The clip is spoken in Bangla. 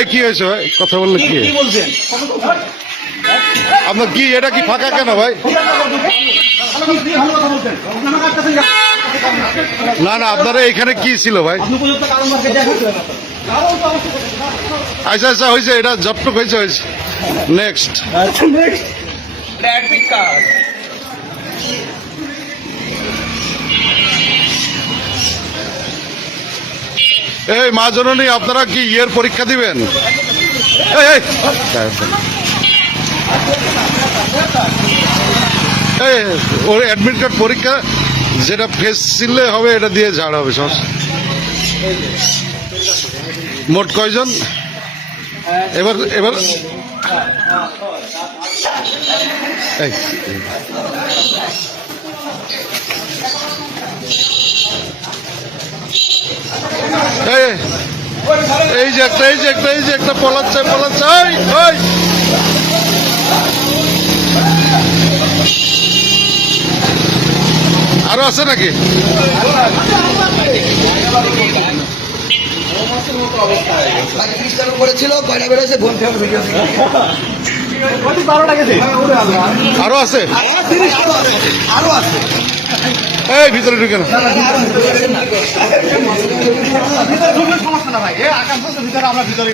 এই কি হয়েছে ভাই, কথা বললে কি বলছেন? আপনার কি, এটা কি ফাঁকা কেন ভাই? না না, আপনারা এখানে কি ছিল ভাই? আচ্ছা আচ্ছা, হয়েছে, এটা যতটুক হয়েছে হয়েছে। নেক্সট। এই মা জননী, আপনারা কি ইয়ের পরীক্ষা দিবেন? এই, এই, এই, ওর অ্যাডমিট কার্ড পরীক্ষা, যেটা ফেস সিললে হবে, এটা দিয়ে ঝাড় হবে সব। মোট কয়জন এবার? এবার এই, এই যে একটা, এই যে একটা, এই যে একটা পলাচ্ছে পলাচ্ছে। ওই আরো আছে নাকি? আরো আছে, এই ভিতরে ঢুকে না। সমস্যা না ভাই, আমরা ভিতরে